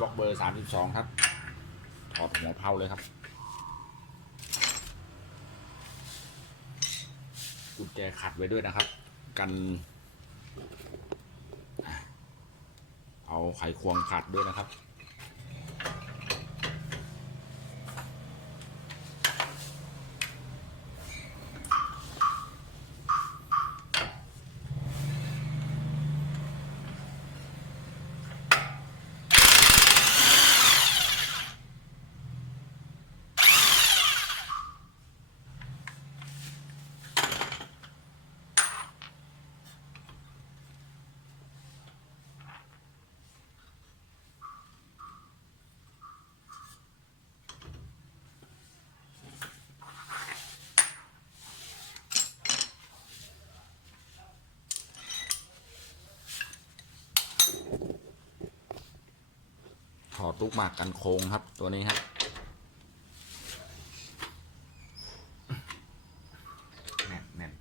บล็อกเบอร์สามสิบสองครับ ถอดหัวเผาเลยครับกุญแจขัดไว้ด้วยนะครับ กัน เอาไขควงขัดด้วยนะครับ ลูกหมากกันโค้งครับตัวนี้ครับ แน่นแน่นถ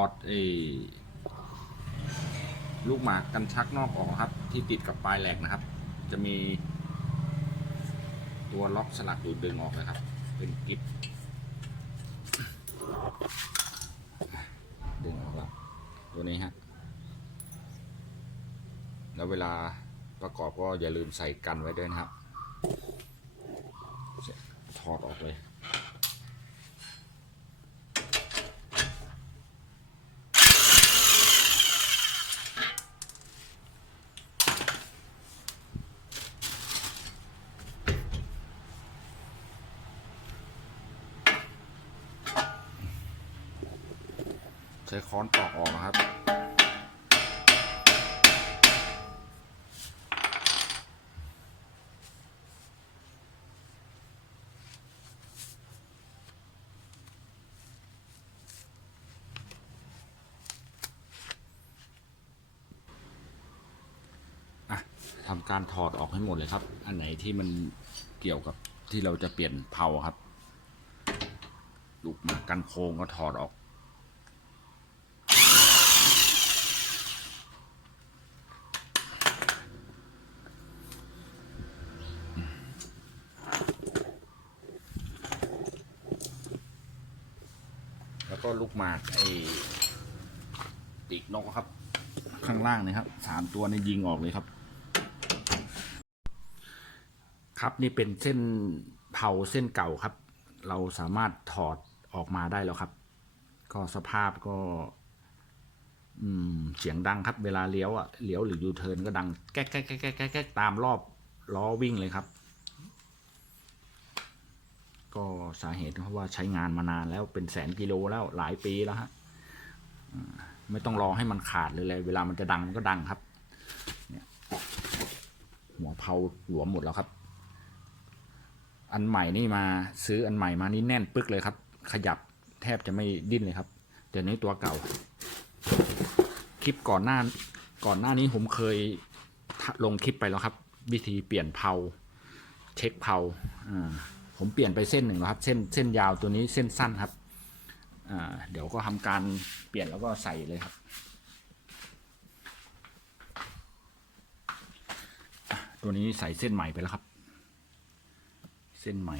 อดไอ้ลูกหมากกันชักนอกออกครับ ที่ติดกับปลายแหลกนะครับ จะมี ตัวล็อกสลักอยู่ดึงออกเลยครับ เป็นกิฟดึงออกแล้วตัวนี้ฮะแล้วเวลาประกอบก็อย่าลืมใส่กันไว้ด้วยนะครับ ถอดออกเลย ใช้ค้อนตอกออกนะครับอะทำการถอดออกให้หมดเลยครับ อันไหนที่มันเกี่ยวกับที่เราจะเปลี่ยนเผาครับ ลูกหมากกันโค้งก็ถอดออก แล้วก็ลูกหมากไอ้ปีกนกครับ ข้าง ล่างนะครับสามตัวนี่ยิงออกเลยครับ ครับนี่เป็นเส้นเผาเส้นเก่าครับ เราสามารถถอดออกมาได้แล้วครับ ก็สภาพก็ อืม เสียงดังครับ เวลาเลี้ยวอะเลี้ยวหรือยูเทิร์นก็ดังแก๊กแก๊กแก๊กแก๊กแก๊กตามรอบล้อวิ่งเลยครับ ก็สาเหตุเพราะว่าใช้งานมานานแล้วเป็นแสนกิโลแล้วหลายปีแล้วฮะ ไม่ต้องรอให้มันขาดเลยเลยเวลามันจะดังมันก็ดังครับเนี่ยหัวเผาหลวมหมดแล้วครับ อันใหม่นี่มาซื้ออันใหม่มานี่แน่นปึ๊กเลยครับ ขยับแทบจะไม่ดิ้นเลยครับเดี๋ยวนี้ตัวเก่า คลิปก่อนหน้าก่อนหน้านี้ผมเคยลงคลิปไปแล้วครับ วิธีเปลี่ยนเผาเช็คเผาผมเปลี่ยนไปเส้นหนึ่งแล้วครับ เส้นเส้นยาวตัวนี้เส้นสั้นครับ เดี๋ยวก็ทำการเปลี่ยนแล้วก็ใส่เลยครับ ตัวนี้ใส่เส้นใหม่ไปแล้วครับ เส้นใหม่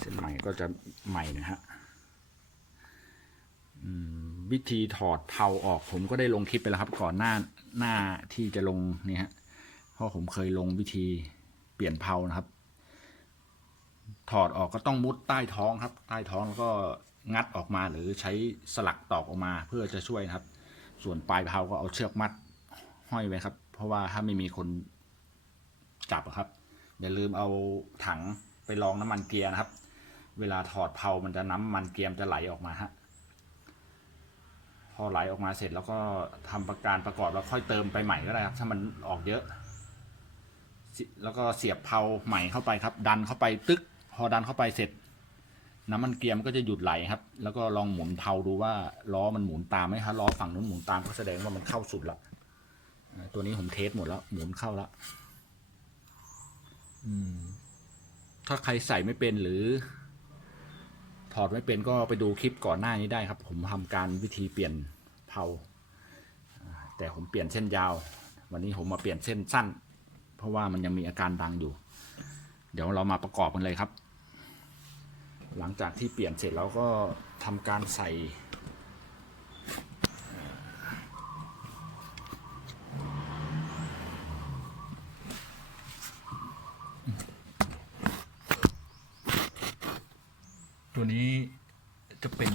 เส้นใหม่ก็จะใหม่นะฮะวิธีถอดเผาออกผมก็ได้ลงคลิปไปแล้วครับ ก่อนหน้าหน้าที่จะลงนี่ฮะเพราะผมเคยลงวิธีเปลี่ยนเผานะครับ ถอดออกก็ต้องมุดใต้ท้องครับ ใต้ท้องแล้วก็งัดออกมาหรือใช้สลักตอกออกมาเพื่อจะช่วยครับ ส่วนปลายเผาก็เอาเชือกมัดห้อยไว้ครับ เพราะว่าถ้าไม่มีคนจับครับอย่าลืมเอาถังไปรองน้ำมันเกียร์นะครับ เวลาถอดเผามันจะน้ำมันเกียมจะไหลออกมาฮะพอไหลออกมาเสร็จแล้วก็ทำประการประกอบแล้วค่อยเติมไปใหม่ก็ได้ครับ ถ้ามันออกเยอะ แล้วก็เสียบเผาใหม่เข้าไปครับ ดันเข้าไปตึ๊ก พอดันเข้าไปเสร็จ น้ำมันเกียร์มนก็จะหยุดไหลครับ แล้วก็ลองหมุนเผาดูว่าล้อมันหมุนตามไหมครับล้อฝั่งนู้นหมุนตามก็แสดงว่ามันเข้าสุดละตัวนี้ผมเทสหมดแล้วหมุนเข้าแล้วถ้าใครใส่ไม่เป็นหรือ ถอดไม่เป็นก็ไปดูคลิปก่อนหน้านี้ได้ครับ ผมทำการวิธีเปลี่ยนเผาอ่าแต่ผมเปลี่ยนเส้นยาว วันนี้ผมมาเปลี่ยนเส้นสั้น เพราะว่ามันยังมีอาการดังอยู่ เดี๋ยวเรามาประกอบกันเลยครับ หลังจากที่เปลี่ยนเสร็จแล้วก็ทำการใส่ตัวนี้จะเป็น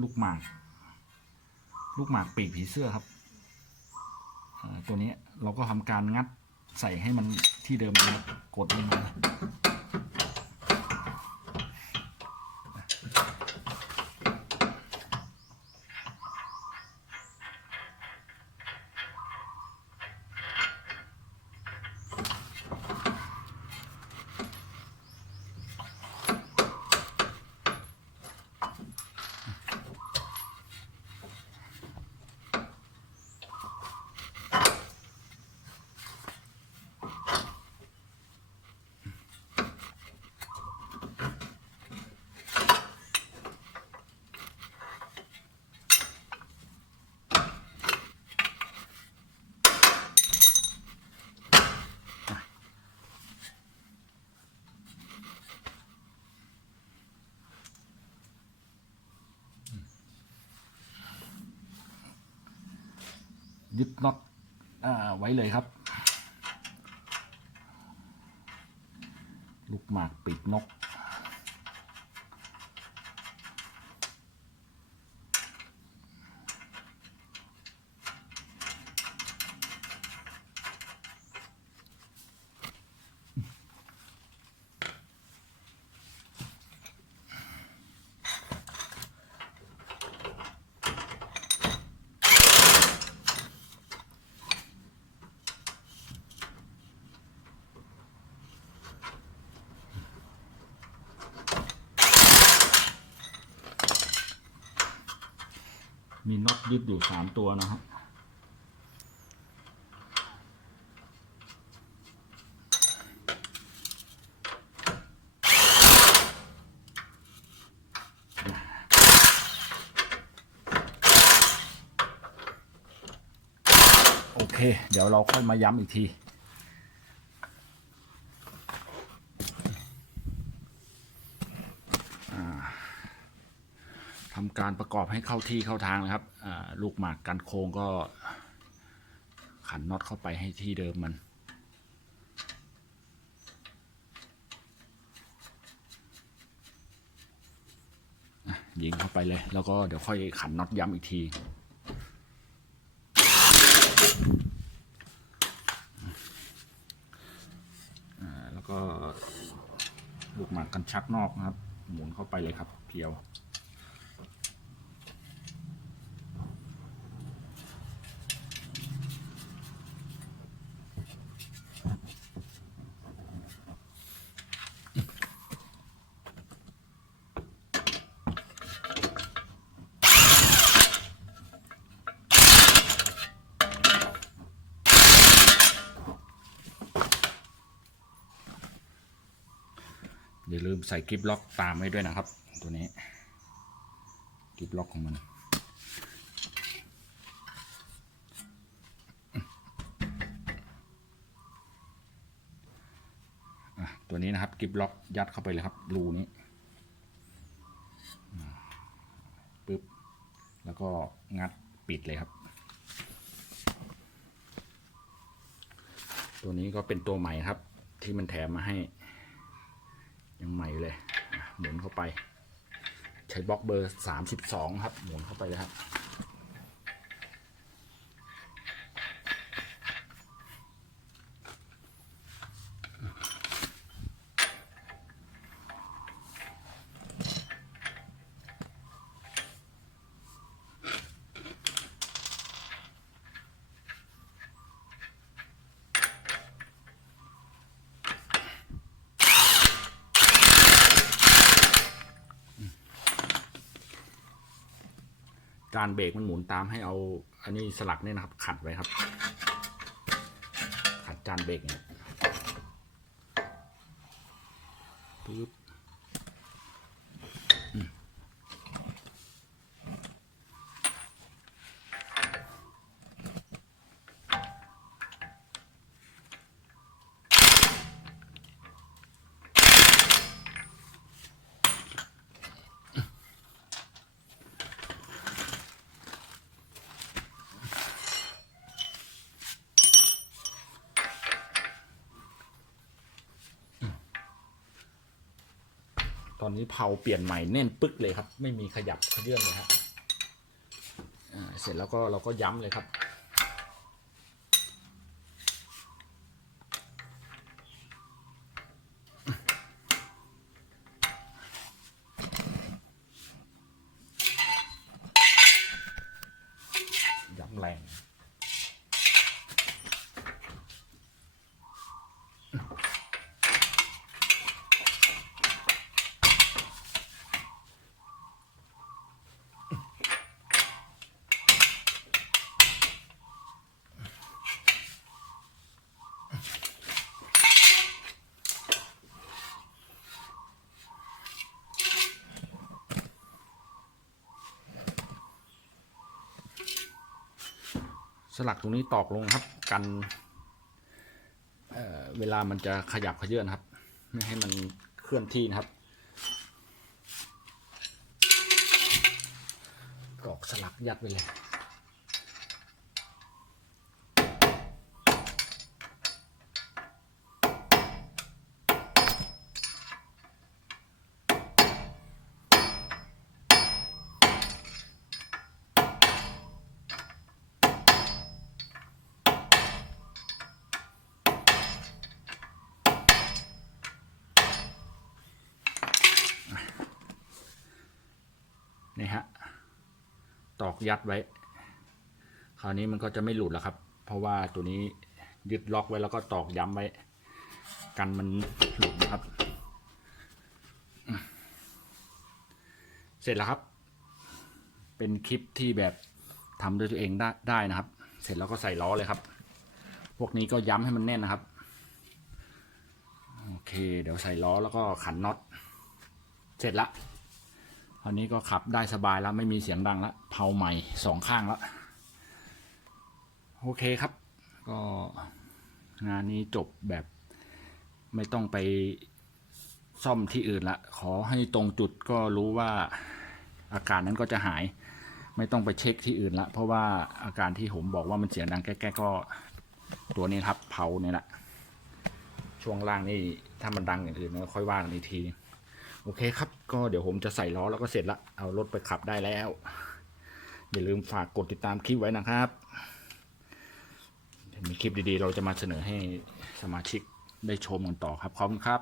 ลูกหมาก ลูกหมากปีกผีเสื้อครับตัวนี้เราก็ทำการงัดใส่ให้มันที่เดิมเลยครับกดลงมา ยึดน็อตอไว้เลยครับ ลูกหมากปีกนก ยึดอยู่สามตัวนะครับโอเค เดี๋ยวเราค่อยมาย้ำอีกที การประกอบให้เข้าที่เข้าทางนะครับลูกหมากกันโค้งก็ขันน็อตเข้าไปให้ที่เดิมมัน ยิงเข้าไปเลย แล้วก็เดี๋ยวค่อยขันน็อตย้ำอีกทีแล้วก็ลูกหมากกันชักนอกนะครับ หมุนเข้าไปเลยครับเพียว ลืมใส่กิฟล็อกตามไว้ด้วยนะครับ ตัวนี้กิฟล็อกของมันตัวนี้นะครับกิฟล็อกยัดเข้าไปเลยครับรูนี้ปึ๊บแล้วก็งัดปิดเลยครับ ตัวนี้ก็เป็นตัวใหม่ครับ ที่มันแถมมาให้ ยังใหม่เลยหมุนเข้าไป ใช้บล็อกเบอร์สามสิบสองครับ หมุนเข้าไปเลยครับ การเบรกมันหมุนตามให้เอา อันนี้สลักเนี่ยนะครับ ขัดไว้ครับ ขัดจานเบรกเนี่ยปึ๊บ อนนี้เผาเปลี่ยนใหม่แน่นปึ๊กเลยครับ ไม่มีขยับขยื่นเลยครับเสร็จแล้วก็เราก็ย้ำเลยครับ ย้ำแรง สลักตรงนี้ตอกลงครับกันเเวลามันจะขยับขยื่นครับ ไม่ให้มันเคลื่อนที่นะครับกอกสลักยัดไปเลย อกยัดไว้ คราวนี้มันก็จะไม่หลุดแล้วครับ เพราะว่าตัวนี้ยึดล็อกไว้แล้วก็ตอกย้ำไว้ กันมันหลุดนะครับ เสร็จแล้วครับ เป็นคลิปที่แบบทำด้วยตัวเองได้ได้นะครับ เสร็จแล้วก็ใส่ล้อเลยครับ พวกนี้ก็ย้ำให้มันแน่นนะครับ โอเค เดี๋ยวใส่ล้อแล้วก็ขันน็อต เสร็จละ คราวนี้ก็ขับได้สบายแล้วไม่มีเสียงดังแล้วเผาใหม่สองข้างแล้วโอเคครับ ก็งานนี้จบแบบไม่ต้องไปซ่อมที่อื่นละ ขอให้ตรงจุดก็รู้ว่าอาการนั้นก็จะหาย ไม่ต้องไปเช็คที่อื่นละ เพราะว่าอาการที่ผมบอกว่ามันเสียงดังแก้ๆก็ตัวนี้ครับเผาเนี่ยแหละช่วงล่างนี่ถ้ามันดังอย่างอื่นก็ค่อยว่ากันอีกที โอเคครับ ก็เดี๋ยวผมจะใส่ล้อแล้วก็เสร็จละ เอารถไปขับได้แล้ว อย่าลืมฝากกดติดตามคลิปไว้นะครับมีคลิปดีๆ เราจะมาเสนอให้สมาชิกได้ชมกันต่อครับขอบคุณครับ